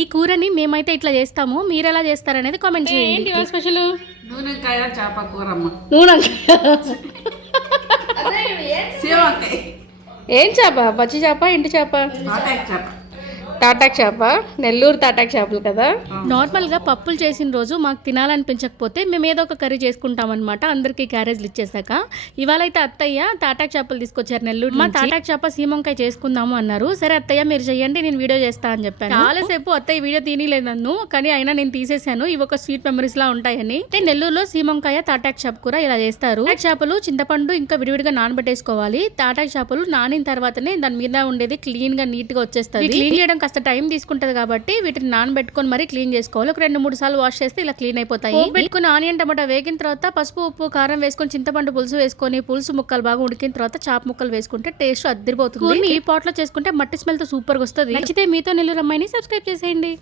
ఈ కూరని మేమైతే ఇట్లా చేస్తాము, మీరు ఎలా చేస్తారనేది కామెంట్ చేయండి. స్పెషల్ నూనెకాయ చేప కూరమ్మ. ఏం చేప? పచ్చి చేప, ఇంటి చేప? తాటాక్ చేప, నెల్లూరు తాటాక్ చేపలు కదా. నార్మల్గా పప్పులు చేసిన రోజు మాకు తినాలనిపించకపోతే మేము ఏదో ఒక కర్రీ చేసుకుంటాం అనమాట, అందరికి క్యారేజ్లు ఇచ్చేసాక. ఇవాళ అయితే అత్తయ్య తాటాక్ చేపలు తీసుకొచ్చారు నెల్లూరు. మా తాటాక్ చేప సీమంకాయ చేసుకుందాము అన్నారు. సరే అత్తయ్య మీరు చెయ్యండి, నేను వీడియో చేస్తా అని చెప్పాను. చాలాసేపు అత్తయ్య వీడియో తీయలేదు నన్ను, కానీ అయినా నేను తీసేసాను. ఇవి ఒక స్వీట్ మెమరీస్ లా ఉంటాయని. నెల్లూరులో సీమంకాయ తాటాక్ చేప కూర ఇలా చేస్తారు. తాటాక్ చేపలు చింతపండు ఇంకా విడివిడిగా నానబెట్టేసుకోవాలి. తాటాక్ చేపలు నానిన తర్వాతనే దాని మీద ఉండేది క్లీన్ గా నీట్ గా వచ్చేస్తుంది. క్లీన్ చేయడం కాస్త టైం తీసుకుంటది కాబట్టి వీటిని నానబెట్టుకొని మరీ క్లీన్ చేసుకోవాలి. ఒక 2-3 సార్లు వాష్ చేస్తే ఇలా క్లీన్ అయిపోతాయి. పెట్టుకుని ఆనియన్ టమాటా వేగిన తర్వాత పసుపు ఉప్పు కారం వేసుకొని చింతపండు పులుసు వేసుకొని పులుసు ముక్కలు బాగా ఉడికిన తర్వాత చాప ముక్కలు వేసుకుంటే టేస్ట్ అద్దరిపోతుంది. ఈ పాట్ లో చేసుకుంటే మట్టి స్మెల్ తో సూపర్ గా వస్తుంది. నచ్చితే మీతో నెల్లూరు అమ్మాయిని సబ్స్క్రైబ్ చేసేయండి.